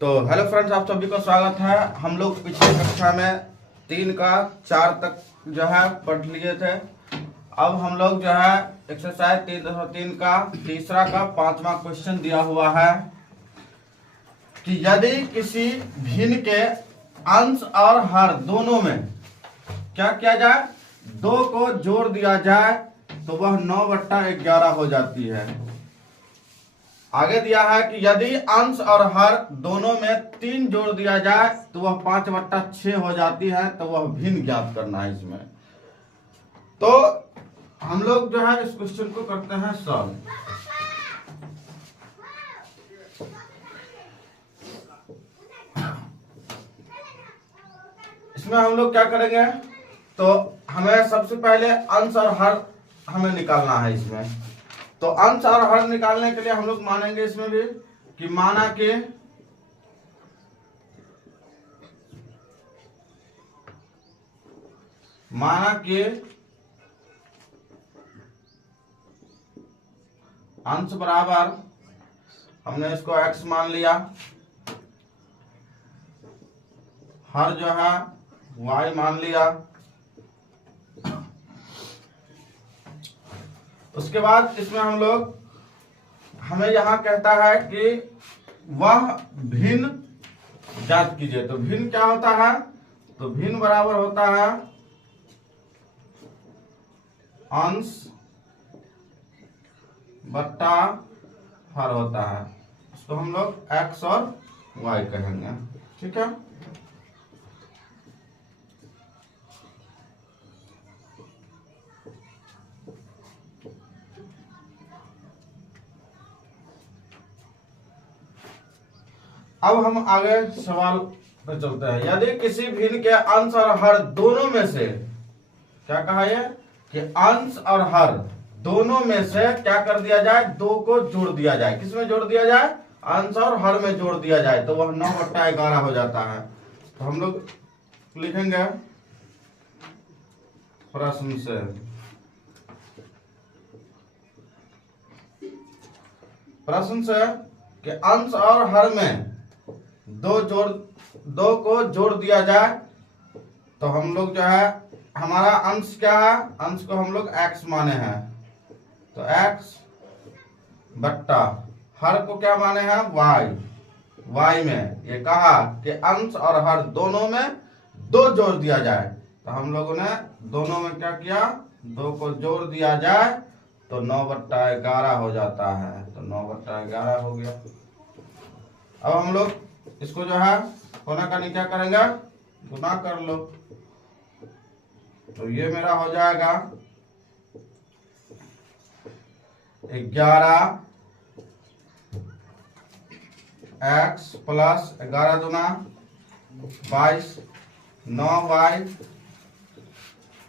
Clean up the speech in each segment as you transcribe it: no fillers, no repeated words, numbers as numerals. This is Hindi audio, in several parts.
तो हेलो फ्रेंड्स, आप सभी को स्वागत है। हम लोग पिछले कक्षा में 3 का 4 तक जो है पढ़ लिए थे। अब हम लोग जो है एक्सरसाइज 3.3 का तीसरा का 5वां क्वेश्चन दिया हुआ है कि यदि किसी भिन्न के अंश और हर दोनों में क्या किया जाए, 2 को जोड़ दिया जाए तो वह 9/11 हो जाती है। आगे दिया है कि यदि अंश और हर दोनों में 3 जोड़ दिया जाए तो वह 5/6 हो जाती है। तो वह भिन्न ज्ञात करना है इसमें। तो हम लोग जो है इस क्वेश्चन को करते हैं सॉल्व। इसमें हम लोग क्या करेंगे, तो हमें सबसे पहले अंश और हर हमें निकालना है इसमें। तो अंश और हर निकालने के लिए हम लोग मानेंगे इसमें भी कि माना के अंश बराबर, हमने इसको x मान लिया, हर जो है y मान लिया। उसके बाद इसमें हम लोग, हमें यहां कहता है कि वह भिन्न ज्ञात कीजिए। तो भिन्न क्या होता है, तो भिन्न बराबर होता है अंश बट्टा हर होता है। इसको हम लोग x और y कहेंगे, ठीक है। अब हम आगे सवाल पे चलते हैं। यदि किसी भिन्न के अंश और हर दोनों में से, क्या कहा है कि अंश और हर दोनों में से क्या कर दिया जाए, 2 को जोड़ दिया जाए। किसमें जोड़ दिया जाए, अंश और हर में जोड़ दिया जाए तो वह 9/11 हो जाता है। तो हम लोग लिखेंगे प्रश्न से कि अंश और हर में 2 को जोड़ दिया जाए। तो हम लोग जो है, हमारा अंश क्या है, अंश को हम लोग x माने हैं, तो x बट्टा हर को क्या माने हैं, y में ये कहा कि अंश और हर दोनों में 2 जोड़ दिया जाए। तो हम लोगों ने दोनों में क्या किया, 2 को जोड़ दिया जाए तो 9/11 हो जाता है। तो 9/11 हो गया। अब हम लोग इसको जो है कोना का क्या करेंगे, गुना कर लो। तो ये मेरा हो जाएगा 11 x प्लस 11 दूना 22, 9y,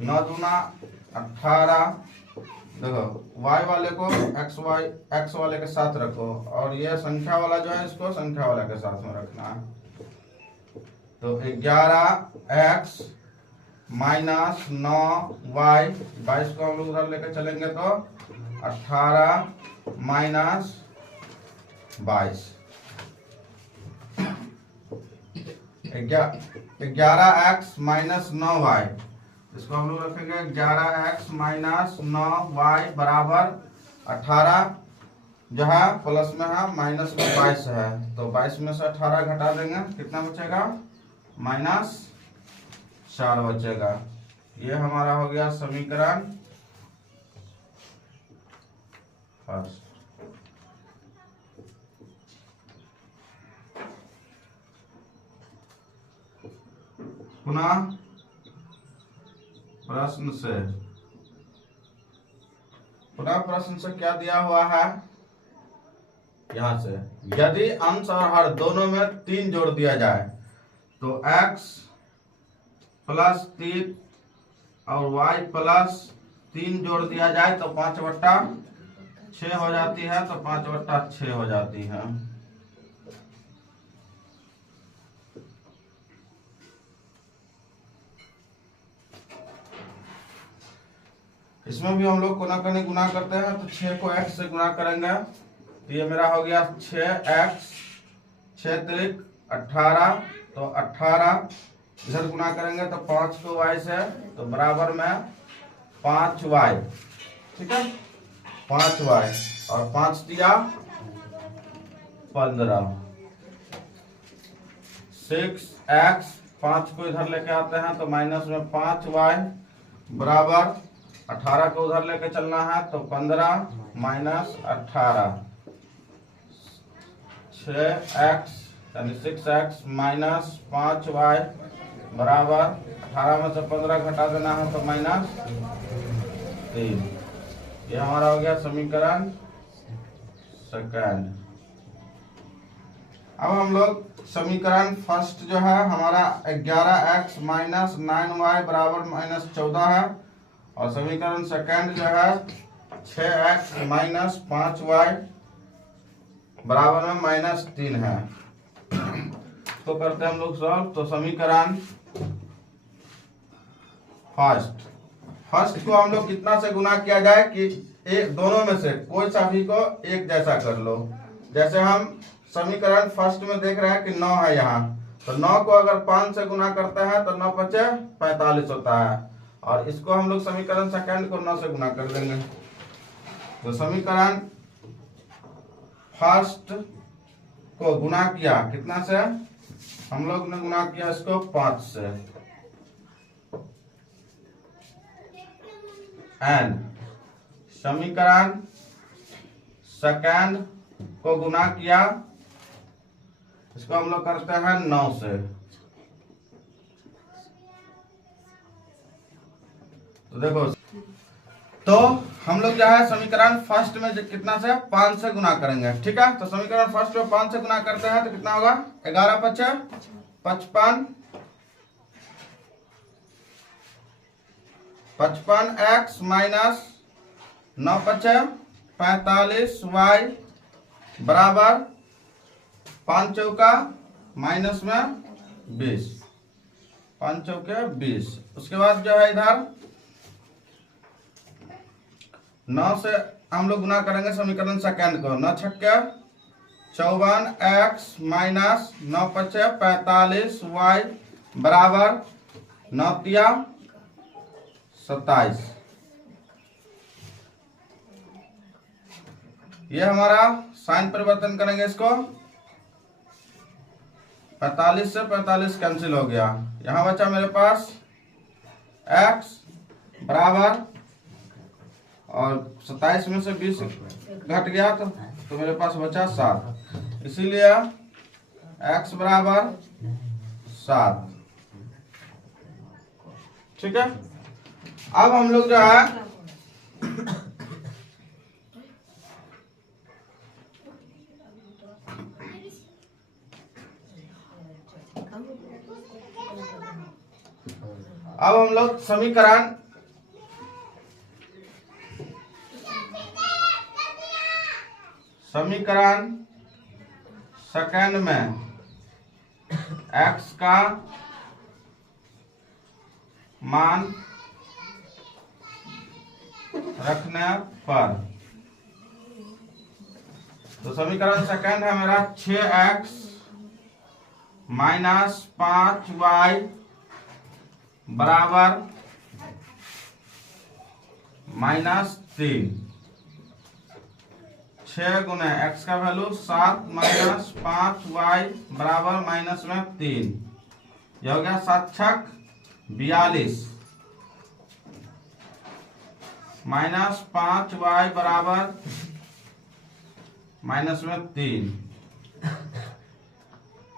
9 दूना 18। देखो y वाले को x वाले के साथ रखो, और ये संख्या वाला जो है इसको संख्या वाला के साथ में रखना है। तो 11x माइनस 9y, 22 को हम लोग उधर लेकर चलेंगे तो 18 माइनस 22, 11x माइनस 9y। इसको हम लोग रखेंगे 11x माइनस 9y बराबर 18 जो है प्लस में है, माइनस में 22 है। तो 22 में से 18 घटा देंगे, कितना बचेगा, -4 बचेगा। ये हमारा हो गया समीकरण फर्स्ट। पुनः प्रश्न से क्या दिया हुआ है, यहां से यदि अंश और हर दोनों में 3 जोड़ दिया जाए तो x प्लस 3 और y प्लस 3 जोड़ दिया जाए तो 5/6 हो जाती है। तो 5/6 हो जाती है। इसमें भी हम लोग कोना करने गुना करते हैं। तो 6 को x से गुना करेंगे तो ये मेरा हो गया 6x 6 त्रिक 18, तो 18 इधर गुना करेंगे तो 5 को y से, तो बराबर में 5y। ठीक है, 5y और 5 दिया 15। 6x, 5 को इधर लेके आते हैं तो माइनस में 5y बराबर 18 को उधर लेके चलना है तो 15 माइनस 18। 6x यानी 6x माइनस 5y बराबर 18 में से 15 घटा देना है तो माइनस 3। ये हमारा हो गया समीकरण सेकंड। अब हम लोग समीकरण फर्स्ट जो है हमारा 11x माइनस 9y बराबर माइनस 14 है, और समीकरण सेकंड जो है 6x माइनस 5y बराबर में माइनस 3 है। तो करते हैं हम लोग सॉल्व। तो समीकरण फर्स्ट को हम लोग कितना से गुना किया जाए कि एक दोनों में से कोई सा भी को एक जैसा कर लो। जैसे हम समीकरण फर्स्ट में देख रहे हैं कि 9 है यहाँ, तो 9 को अगर 5 से गुना करते हैं तो 9 पचे 45 होता है, और इसको हम लोग समीकरण सेकंड को 9 से गुना कर देंगे। तो समीकरण फर्स्ट को गुना किया कितना से, हम लोग ने गुना किया इसको 5 से, एंड समीकरण सेकंड को गुना किया, इसको हम लोग करते हैं 9 से। तो देखो, तो हम लोग जो है समीकरण फर्स्ट में कितना से 5 से गुना करेंगे। ठीक है, तो समीकरण फर्स्ट में 5 से गुना करते हैं तो कितना होगा, 11 पचे 55, 55x माइनस 9 पचे 45y बराबर 5 चौका माइनस में 20, 5 चौके 20। उसके बाद जो है इधर 9 से हम लोग गुना करेंगे समीकरण सेकंड को, 9 छक्के 54x माइनस 9 पचे 45y बराबर 9 तिया 27। ये हमारा साइन परिवर्तन करेंगे, इसको 45 से 45 कैंसिल हो गया, यहां बचा मेरे पास x बराबर, और 27 में से 20 घट गया तो मेरे पास बचा 7, इसीलिए x बराबर 7। ठीक है, अब हम लोग जो है समीकरण सेकंड में x का मान रखने पर, तो समीकरण सेकंड है मेरा 6x माइनस 5y बराबर माइनस 3। 6 गुने x का वैल्यू 7 माइनस 5y बराबर माइनस में 3, यह हो गया 7 छक 42 माइनस 5y बराबर माइनस में 3।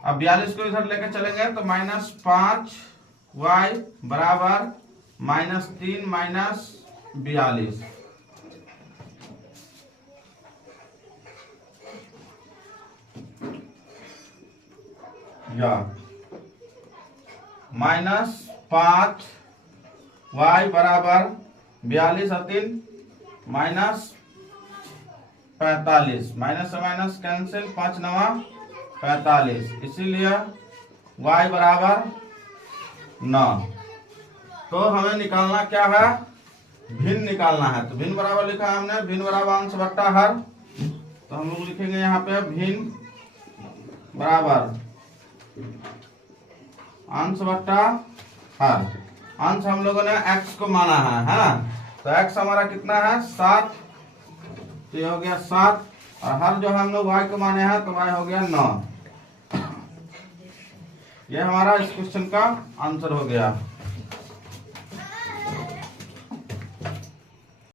अब 42 को इधर लेकर चलेंगे तो माइनस 5y बराबर माइनस 3 माइनस 42, या माइनस 5y बराबर 42 और 3 माइनस 45, माइनस से माइनस कैंसिल, 5 नवा 45, इसीलिए y बराबर 9। तो हमें निकालना क्या है, भिन्न निकालना है। तो भिन्न बराबर लिखा है हमने, भिन्न बराबर अंश बट्टा हर, तो हम लोग लिखेंगे यहाँ पे भिन्न बराबर अंश बट्टा हर। अंश हम लोगों ने x को माना है ना, तो x हमारा कितना है 7, तो ये हो गया 7, और हर जो हम लोग y को माने हैं तो y हो गया 9। ये हमारा इस क्वेश्चन का आंसर हो गया।